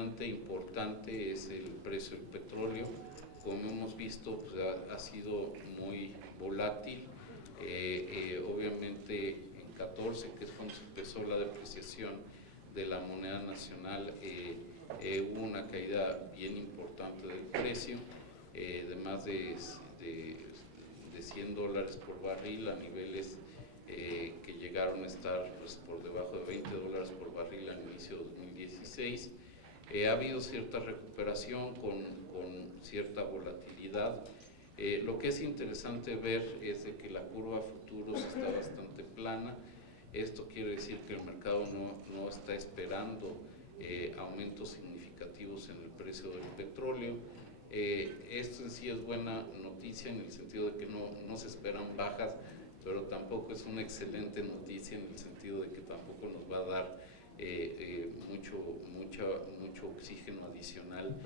determinante importante es el precio del petróleo. Como hemos visto, pues ha sido muy volátil. Obviamente en 14, que es cuando se empezó la depreciación de la moneda nacional, hubo una caída bien importante del precio, de más de $100 por barril, a niveles que llegaron a estar pues, por debajo de $20 por barril al inicio de 2016. Ha habido cierta recuperación con cierta volatilidad. Lo que es interesante ver es de que la curva a futuros está bastante plana. Esto quiere decir que el mercado no está esperando aumentos significativos en el precio del petróleo. Esto en sí es buena noticia en el sentido de que no se esperan bajas, pero tampoco es una excelente noticia en el sentido de que tampoco nos va a dar mucho oxígeno adicional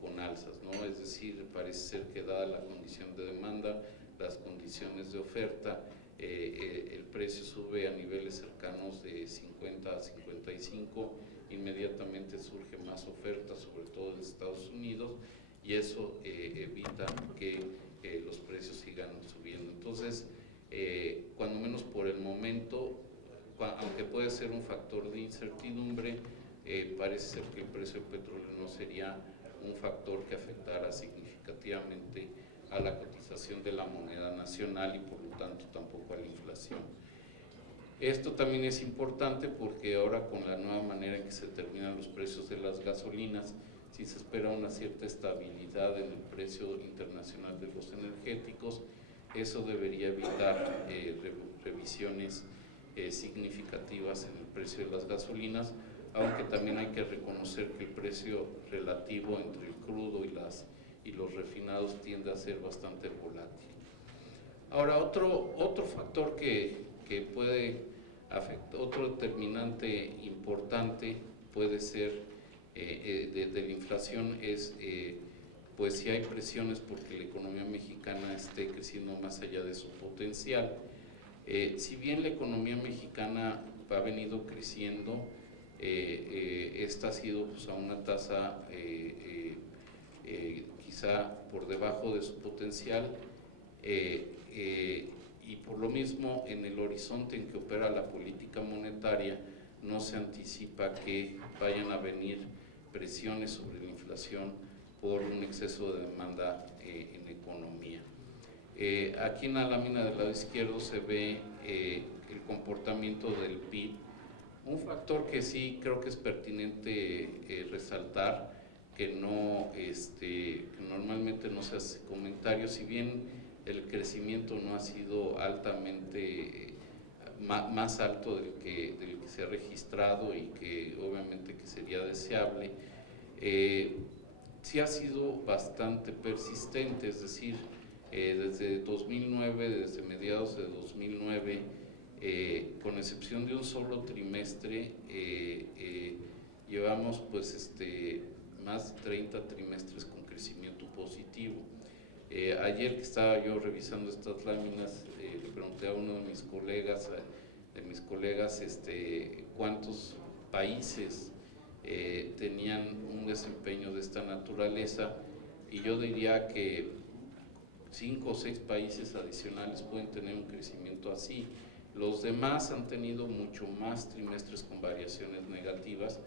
con alzas, ¿no? Es decir, parece ser que dada la condición de demanda, las condiciones de oferta, el precio sube a niveles cercanos de 50 a 55, inmediatamente surge más oferta, sobre todo en Estados Unidos, y eso evita que los precios sigan subiendo. Entonces, cuando menos por el momento, aunque puede ser un factor de incertidumbre, parece ser que el precio del petróleo no sería un factor que afectara significativamente a la cotización de la moneda nacional y por lo tanto tampoco a la inflación. Esto también es importante porque ahora con la nueva manera en que se determinan los precios de las gasolinas, si se espera una cierta estabilidad en el precio internacional de los energéticos, eso debería evitar revisiones significativas en el precio de las gasolinas, aunque también hay que reconocer que el precio relativo entre el crudo y los refinados tiende a ser bastante volátil. Ahora, otro factor que puede afectar, otro determinante importante puede ser de la inflación es pues si hay presiones porque la economía mexicana esté creciendo más allá de su potencial. Si bien la economía mexicana ha venido creciendo, esta ha sido pues, a una tasa quizá por debajo de su potencial, y por lo mismo en el horizonte en que opera la política monetaria no se anticipa que vayan a venir presiones sobre la inflación por un exceso de demanda en la economía. Aquí en la lámina del lado izquierdo se ve el comportamiento del PIB, un factor que sí creo que es pertinente resaltar, que normalmente no se hace comentario, si bien el crecimiento no ha sido altamente más alto del que se ha registrado y que obviamente que sería deseable, sí ha sido bastante persistente, es decir, desde 2009, desde mediados de 2009, con excepción de un solo trimestre, llevamos pues más de 30 trimestres con crecimiento positivo. Ayer que estaba yo revisando estas láminas, le pregunté a uno de mis colegas, cuántos países tenían un desempeño de esta naturaleza, y yo diría que 5 o 6 países adicionales pueden tener un crecimiento así. Los demás han tenido mucho más trimestres con variaciones negativas,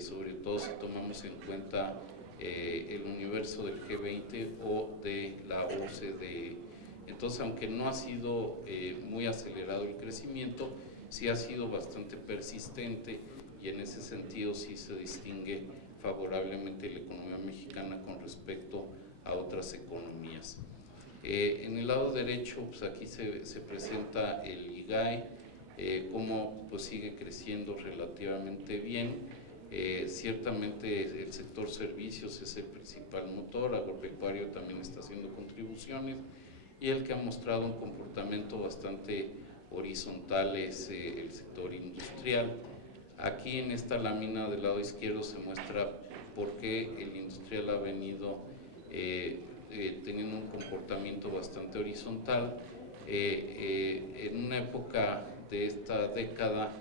sobre todo si tomamos en cuenta el universo del G20 o de la OCDE. Entonces, aunque no ha sido muy acelerado el crecimiento, sí ha sido bastante persistente, y en ese sentido sí se distingue favorablemente la economía mexicana con respecto a otras economías. En el lado derecho, pues aquí se presenta el IGAE, cómo pues sigue creciendo relativamente bien. Ciertamente el sector servicios es el principal motor, agropecuario también está haciendo contribuciones, y el que ha mostrado un comportamiento bastante horizontal es el sector industrial. Aquí en esta lámina del lado izquierdo se muestra por qué el industrial ha venido teniendo un comportamiento bastante horizontal. En una época de esta década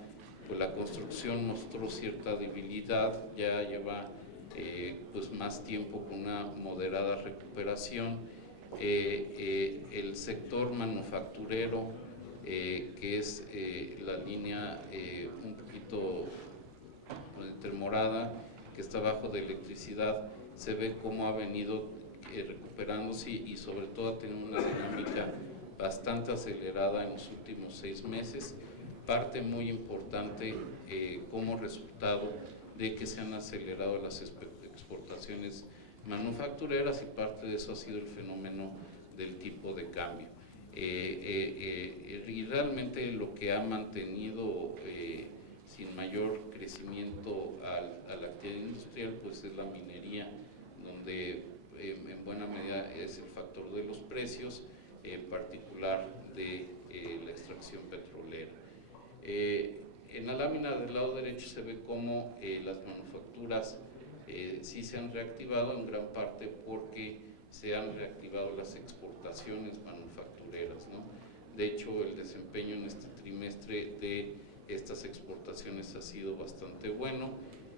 pues la construcción mostró cierta debilidad, ya lleva pues más tiempo con una moderada recuperación. El sector manufacturero, que es la línea un poquito tremorada, que está abajo de electricidad, se ve cómo ha venido recuperándose y sobre todo ha tenido una dinámica bastante acelerada en los últimos 6 meses, parte muy importante como resultado de que se han acelerado las exportaciones manufactureras, y parte de eso ha sido el fenómeno del tipo de cambio. Y realmente lo que ha mantenido sin mayor crecimiento a la actividad industrial pues es la minería, donde en buena medida es el factor de los precios, en particular de la extracción petrolera. En la lámina del lado derecho se ve cómo las manufacturas sí se han reactivado, en gran parte porque se han reactivado las exportaciones manufactureras, ¿no? De hecho, el desempeño en este trimestre de estas exportaciones ha sido bastante bueno.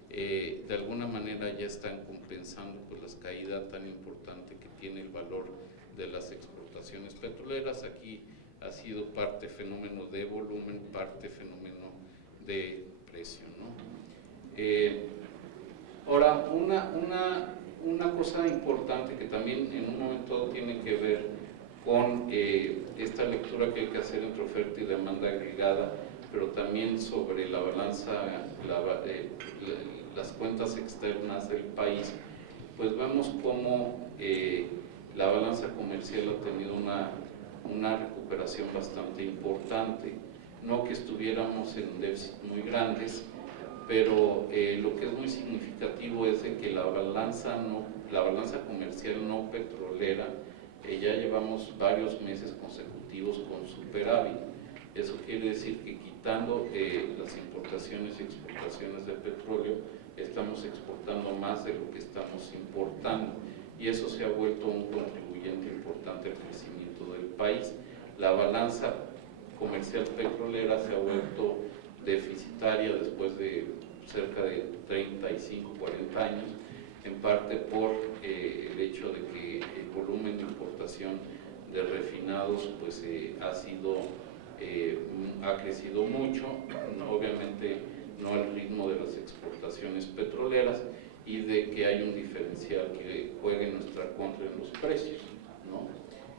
De alguna manera ya están compensando pues la caída tan importante que tiene el valor de las exportaciones petroleras. Aquí ha sido parte fenómeno de volumen, parte fenómeno de precio, ¿no? Ahora, una cosa importante que también en un momento tiene que ver con esta lectura que hay que hacer entre oferta y demanda agregada, pero también sobre la balanza, las cuentas externas del país, pues vemos cómo la balanza comercial ha tenido una recuperación bastante importante. No que estuviéramos en déficits muy grandes, pero lo que es muy significativo es de que la balanza comercial no petrolera, ya llevamos varios meses consecutivos con superávit. Eso quiere decir que quitando las importaciones y exportaciones de petróleo, estamos exportando más de lo que estamos importando, y eso se ha vuelto un contribuyente importante al crecimiento del país. La balanza comercial petrolera se ha vuelto deficitaria después de cerca de 35, 40 años, en parte por el hecho de que el volumen de importación de refinados pues ha crecido mucho, obviamente no al ritmo de las exportaciones petroleras, y de que hay un diferencial que juega en nuestra contra en los precios, ¿no?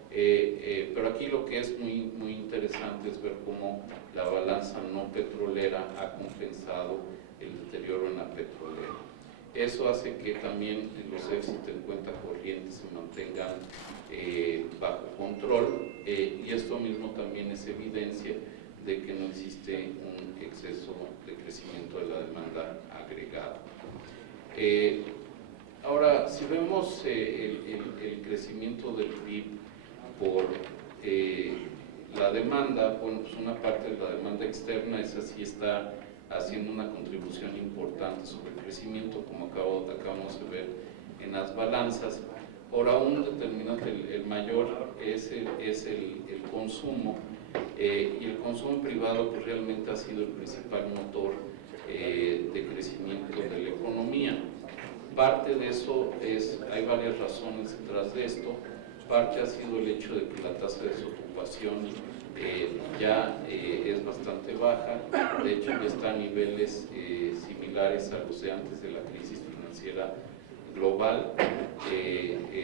Pero aquí lo que es muy, muy interesante es ver cómo la balanza no petrolera ha compensado el deterioro en la petrolera. Eso hace que también los déficits en cuenta corriente se mantengan bajo control, y esto mismo también es evidencia de que no existe un exceso de crecimiento de la demanda agregada. Ahora, si vemos el crecimiento del PIB por la demanda, bueno, pues una parte de la demanda externa, esa sí está haciendo una contribución importante sobre el crecimiento, como acabamos de ver en las balanzas. Ahora, un determinante, el mayor, es el consumo, y el consumo privado pues realmente ha sido el principal motor de crecimiento de la economía. Parte de eso hay varias razones detrás de esto. Parte ha sido el hecho de que la tasa de desocupación ya es bastante baja, de hecho ya está a niveles similares a los de antes de la crisis financiera global.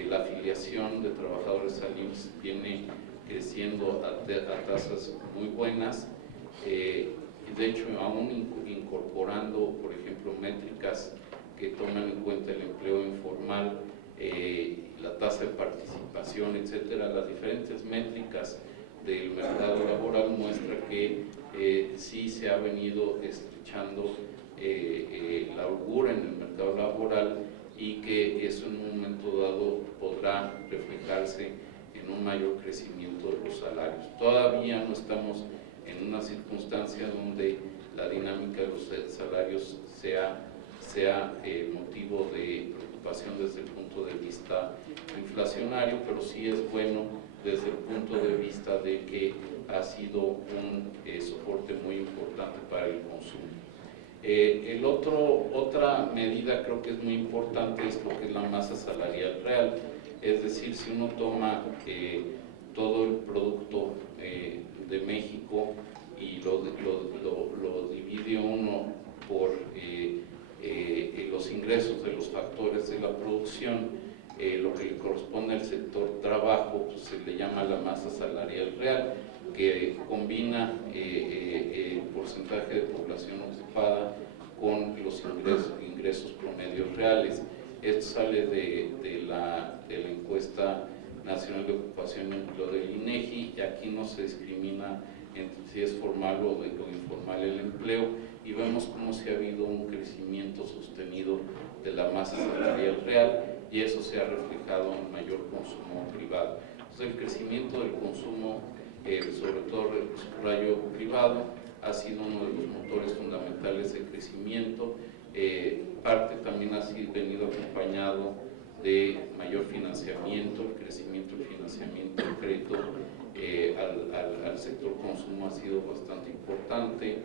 La afiliación de trabajadores al IMSS viene creciendo a tasas muy buenas, y de hecho aún incorporando, por ejemplo, métricas que toman en cuenta el empleo informal, la tasa de participación, etcétera. Las diferentes métricas del mercado laboral muestra que sí se ha venido estrechando la holgura en el mercado laboral, y que eso en un momento dado podrá reflejarse en un mayor crecimiento de los salarios. Todavía no estamos en una circunstancia donde la dinámica de los salarios sea motivo de preocupación desde el punto de vista inflacionario, pero sí es bueno desde el punto de vista de que ha sido un soporte muy importante para el consumo. Otra medida creo que es muy importante es lo que es la masa salarial real, es decir, si uno toma todo el producto de México y lo divide uno por los ingresos de los factores de la producción, lo que le corresponde al sector trabajo, pues se le llama la masa salarial real, que combina el porcentaje de población ocupada con los ingresos promedios reales. Esto sale de la encuesta nacional de ocupación y empleo del INEGI, y aquí no se discrimina entre si es formal o informal el empleo, y vemos cómo se ha habido un crecimiento sostenido de la masa salarial real, y eso se ha reflejado en mayor consumo privado. Entonces, el crecimiento del consumo, sobre todo el subrayo privado, ha sido uno de los motores fundamentales de crecimiento. Parte también ha venido acompañado de mayor financiamiento, el crecimiento del financiamiento, el crédito al sector consumo ha sido bastante importante.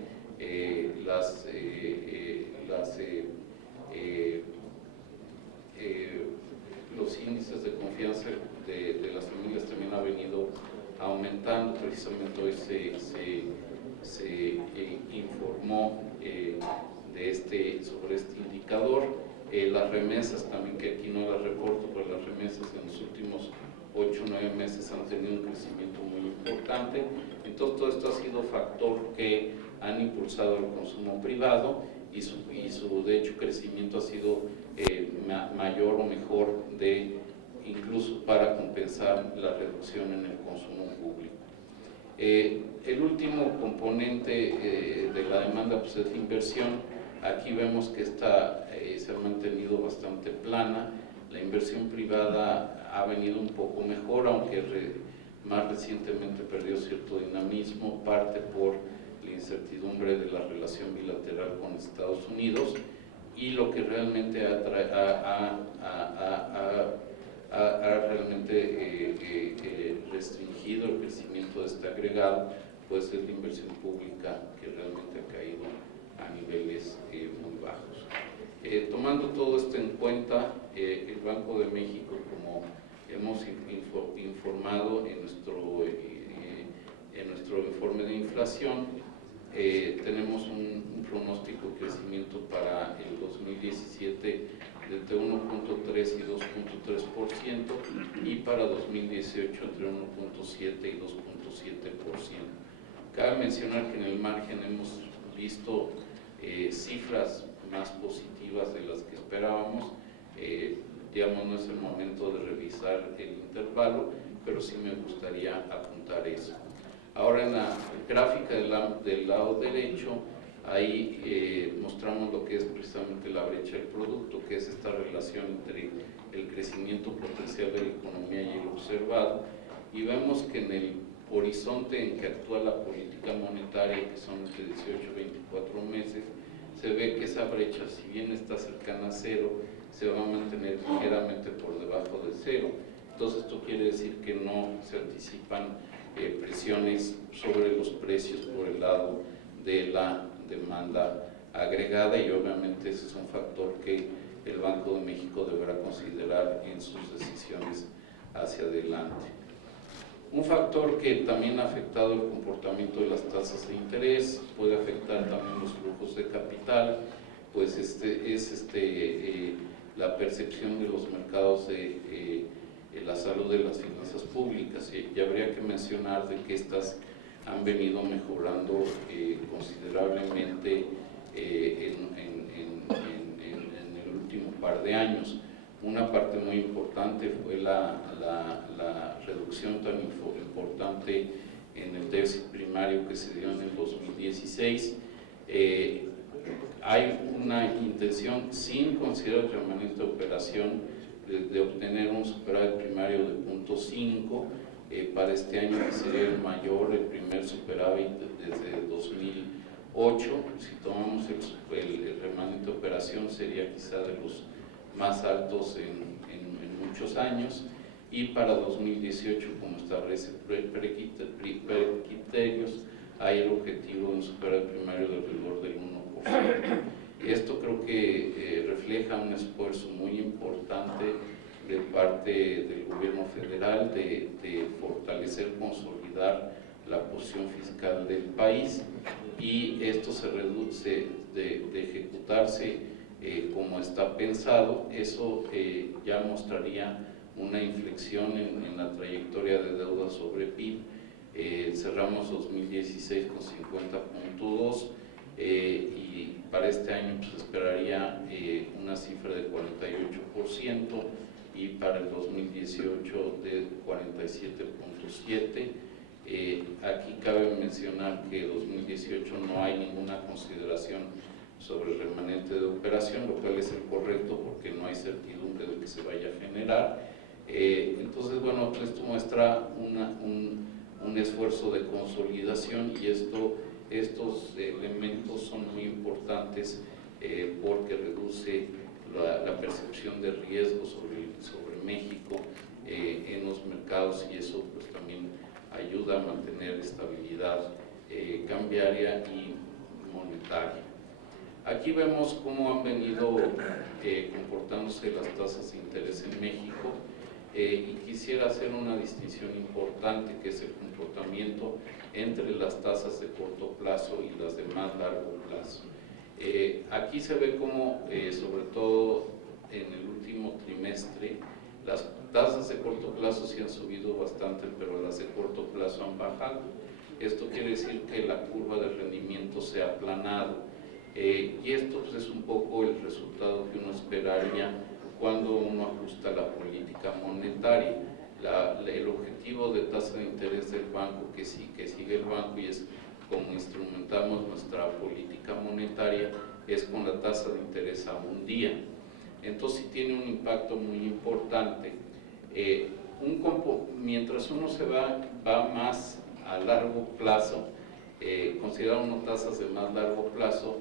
Los índices de confianza de las familias también han venido aumentando. Precisamente hoy se informó sobre este indicador. Las remesas también, que aquí no las reporto, pero las remesas en los últimos 8 o 9 meses han tenido un crecimiento muy importante. Entonces todo esto ha sido factor que han impulsado el consumo privado, y su de hecho crecimiento ha sido mayor o mejor incluso para compensar la reducción en el consumo público. El último componente de la demanda, pues, es la inversión. Aquí vemos que esta se ha mantenido bastante plana. La inversión privada ha venido un poco mejor, aunque más recientemente perdió cierto dinamismo, parte por la incertidumbre de la relación bilateral con Estados Unidos, y lo que realmente ha restringido el crecimiento de este agregado, pues es la inversión pública, que realmente ha caído a niveles muy bajos. Tomando todo esto en cuenta, el Banco de México, como hemos informado en nuestro informe de inflación, tenemos un pronóstico de crecimiento para el 2017 entre 1.3 y 2.3%, y para 2018 entre 1.7 y 2.7%. Cabe mencionar que en el margen hemos visto cifras más positivas de las que esperábamos. Digamos, no es el momento de revisar el intervalo, pero sí me gustaría apuntar eso. Ahora, en la gráfica del lado derecho, ahí mostramos lo que es precisamente la brecha del producto, que es esta relación entre el crecimiento potencial de la economía y el observado, y vemos que en el horizonte en que actúa la política monetaria, que son entre 18 y 24 meses, se ve que esa brecha, si bien está cercana a cero, se va a mantener ligeramente por debajo de cero. Entonces esto quiere decir que no se anticipan presiones sobre los precios por el lado de la demanda agregada, y obviamente ese es un factor que el Banco de México deberá considerar en sus decisiones hacia adelante. Un factor que también ha afectado el comportamiento de las tasas de interés, puede afectar también los flujos de capital, pues es la percepción de los mercados de la salud de las finanzas públicas, y habría que mencionar de que estas han venido mejorando considerablemente en el último par de años. Una parte muy importante fue la reducción tan importante en el déficit primario que se dio en el 2016. Hay una intención, sin considerar el remanente de operación, de obtener un superávit primario de 0.5 para este año, que sería el mayor, el primer superávit desde 2008. Si tomamos el remanente de operación, sería quizá de los más altos en muchos años. y para 2018, como establece criterios, hay el objetivo de un superávit primario de alrededor del 1%. Esto creo que refleja un esfuerzo muy importante de parte del gobierno federal de fortalecer, consolidar la posición fiscal del país, y esto se reduce de ejecutarse como está pensado. Eso ya mostraría una inflexión en la trayectoria de deuda sobre PIB. Cerramos 2016 con 50.2 y para este año pues esperaría una cifra de 48% y para el 2018 de 47.7%. Aquí cabe mencionar que 2018 no hay ninguna consideración sobre el remanente de operación, lo cual es el correcto porque no hay certidumbre de que se vaya a generar. Entonces, bueno, esto muestra un esfuerzo de consolidación, y estos elementos son muy importantes porque reduce la percepción de riesgo sobre México en los mercados, y eso pues también ayuda a mantener estabilidad cambiaria y monetaria. Aquí vemos cómo han venido comportándose las tasas de interés en México, y quisiera hacer una distinción importante, que es el comportamiento entre las tasas de corto plazo y las de más largo plazo. Aquí se ve cómo, sobre todo en el último trimestre, las tasas de corto plazo sí han subido bastante, pero las de corto plazo han bajado. Esto quiere decir que la curva de rendimiento se ha aplanado, y esto pues, es un poco el resultado que uno esperaría cuando uno ajusta la política monetaria. El objetivo de tasa de interés del banco, que sigue el banco, y es como instrumentamos nuestra política monetaria, es con la tasa de interés a un día. Entonces sí tiene un impacto muy importante. Mientras uno se va más a largo plazo, consideramos tasas de más largo plazo,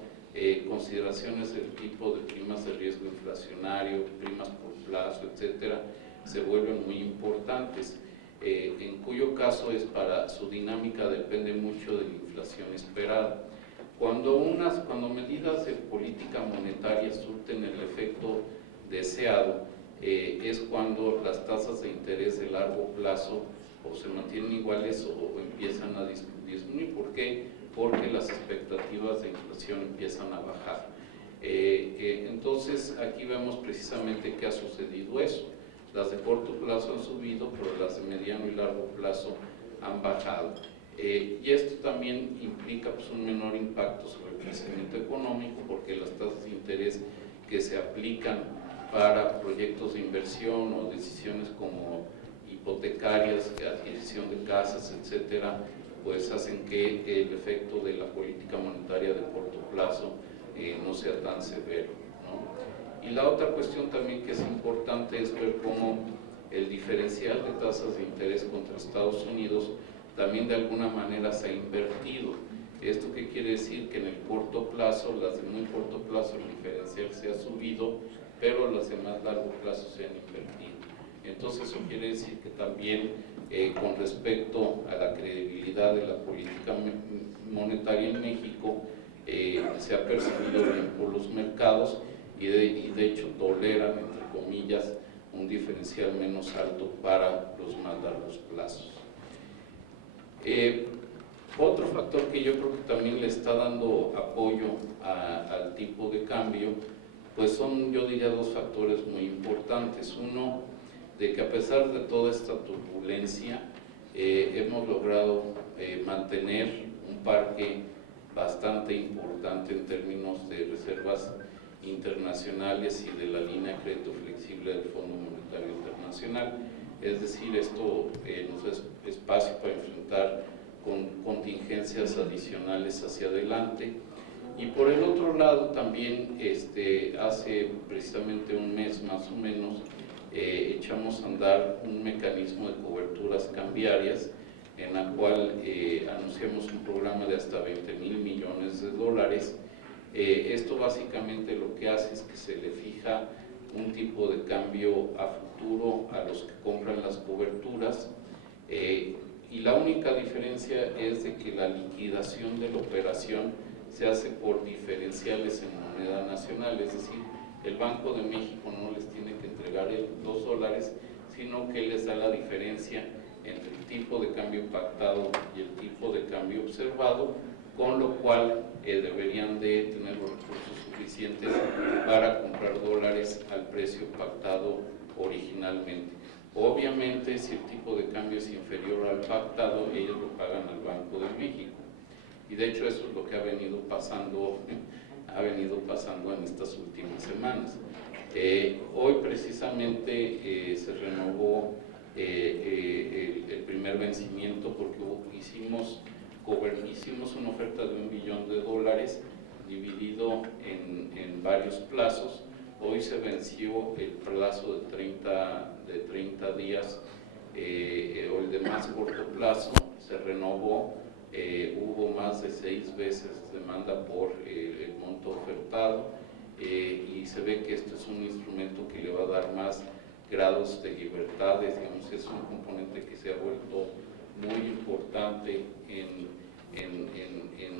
consideraciones del tipo de primas de riesgo inflacionario, primas por plazo, etcétera, se vuelven muy importantes, en cuyo caso para su dinámica depende mucho de la inflación esperada. Cuando medidas de política monetaria surten el efecto deseado, es cuando las tasas de interés de largo plazo o se mantienen iguales o empiezan a disminuir. ¿Por qué? Porque las expectativas de inflación empiezan a bajar. Entonces aquí vemos precisamente que ha sucedido eso. Las de corto plazo han subido, pero las de mediano y largo plazo han bajado. Y esto también implica pues, un menor impacto sobre el crecimiento económico, porque las tasas de interés que se aplican para proyectos de inversión o decisiones como hipotecarias, adquisición de casas, etcétera, pues hacen que el efecto de la política monetaria de corto plazo no sea tan severo, ¿no? Y la otra cuestión también que es importante es ver cómo el diferencial de tasas de interés contra Estados Unidos también de alguna manera se ha invertido. ¿Esto qué quiere decir? Que en el corto plazo, las de muy corto plazo, el diferencial se ha subido, pero las de más largo plazo se han invertido. Entonces eso quiere decir que también con respecto a la credibilidad de la política monetaria en México se ha percibido bien por los mercados, y de hecho toleran, entre comillas, un diferencial menos alto para los más largos plazos. Otro factor que yo creo que también le está dando apoyo al tipo de cambio, pues son, yo diría, dos factores muy importantes. Uno, de que a pesar de toda esta turbulencia, hemos logrado mantener un parque bastante importante en términos de reservas internacionales y de la línea de crédito flexible del Fondo Monetario Internacional. Es decir, esto nos da espacio para enfrentar con contingencias adicionales hacia adelante. Y por el otro lado también hace precisamente un mes más o menos echamos a andar un mecanismo de coberturas cambiarias en la cual anunciamos un programa de hasta 20,000 millones de dólares. Esto básicamente lo que hace es que se le fija un tipo de cambio a futuro a los que compran las coberturas, y la única diferencia es de que la liquidación de la operación se hace por diferenciales en moneda nacional, es decir, el Banco de México no les tiene que entregar los dólares, sino que les da la diferencia entre el tipo de cambio pactado y el tipo de cambio observado, con lo cual deberían de tener los recursos suficientes para comprar dólares al precio pactado originalmente. Obviamente, si el tipo de cambio es inferior al pactado, ellos lo pagan al Banco de México. Y de hecho eso es lo que ha venido pasando en estas últimas semanas. Hoy precisamente se renovó el primer vencimiento porque hicimos una oferta de $1 billón dividido en varios plazos. Hoy se venció el plazo de 30 días, o el de más corto plazo, se renovó. Hubo más de 6 veces demanda por el monto ofertado, y se ve que esto es un instrumento que le va a dar más grados de libertades, digamos, es un componente que se ha vuelto muy importante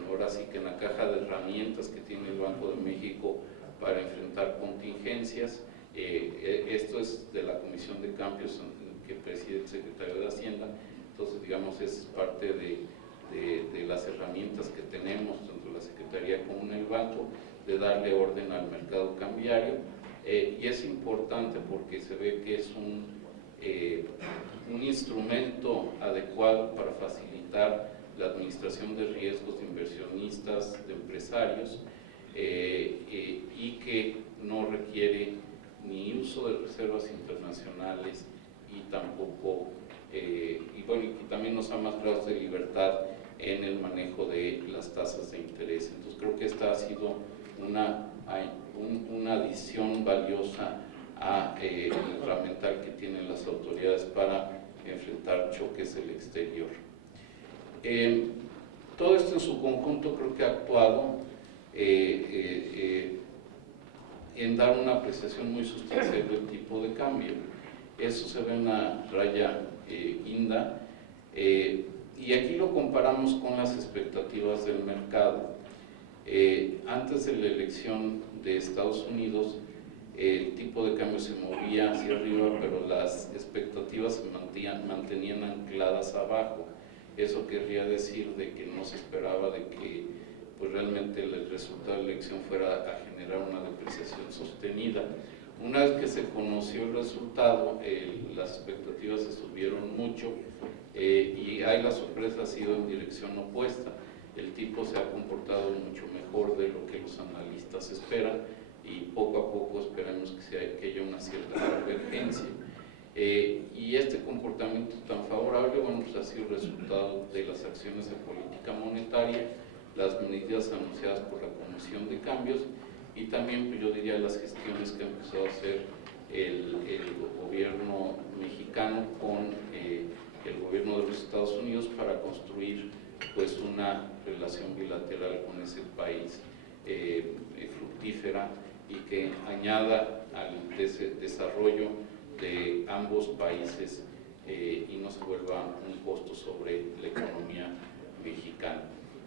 ahora sí que en la caja de herramientas que tiene el Banco de México para enfrentar contingencias. Esto es de la Comisión de Cambios que preside el secretario de Hacienda, entonces digamos es parte de las herramientas que tenemos, tanto la Secretaría como en el Banco, de darle orden al mercado cambiario, y es importante porque se ve que es un instrumento adecuado para facilitar la administración de riesgos de inversionistas, de empresarios, y que no requiere ni uso de reservas internacionales y tampoco, y también nos da más grados de libertad en el manejo de las tasas de interés. Entonces creo que esta ha sido una adición valiosa a el herramental que tienen las autoridades para enfrentar choques del exterior. Todo esto en su conjunto creo que ha actuado en dar una apreciación muy sustancial del tipo de cambio. Eso se ve en la raya guinda, y aquí lo comparamos con las expectativas del mercado. Antes de la elección de Estados Unidos, el tipo de cambio se movía hacia arriba, pero las expectativas se mantenían ancladas abajo. Eso querría decir de que no se esperaba de que pues realmente el resultado de la elección fuera a generar una depreciación sostenida. Una vez que se conoció el resultado, las expectativas se subieron mucho, y ahí la sorpresa ha sido en dirección opuesta. El tipo se ha comportado mucho mejor de lo que los analistas esperan, y poco a poco esperamos que haya una cierta convergencia. Y este comportamiento tan favorable, bueno, pues ha sido el resultado de las acciones de política monetaria, las medidas anunciadas por la Comisión de Cambios, y también, pues yo diría, las gestiones que ha empezado a hacer el gobierno mexicano con el gobierno de los Estados Unidos para construir pues una relación bilateral con ese país fructífera y que añada al desarrollo de ambos países, y no se vuelva un costo sobre la economía mexicana.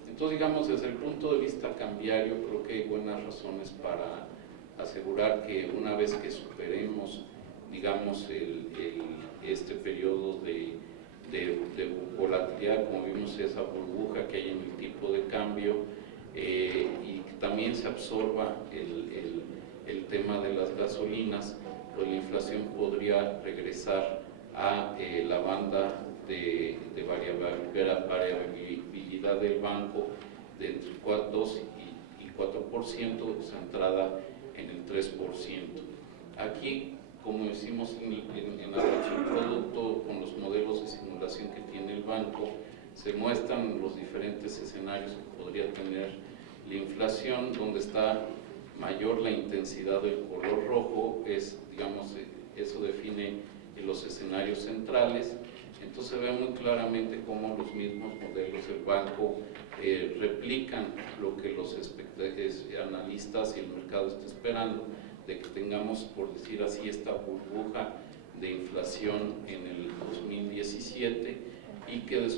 Entonces, digamos, desde el punto de vista cambiario, creo que hay buenas razones para asegurar que una vez que superemos, digamos, este periodo de volatilidad, como vimos esa burbuja que hay en el tipo de cambio, y que también se absorba el tema de las gasolinas, pues la inflación podría regresar a la banda de variabilidad del banco de entre 2 y 4%, centrada en el 3%. Aquí, como decimos en la versión producto, con los modelos de simulación que tiene el banco, se muestran los diferentes escenarios que podría tener la inflación. Donde está mayor la intensidad del color rojo es, digamos, eso define los escenarios centrales. Entonces se ve muy claramente cómo los mismos modelos del banco replican lo que los analistas y el mercado está esperando, de que tengamos, por decir así, esta burbuja de inflación en el 2017 y que después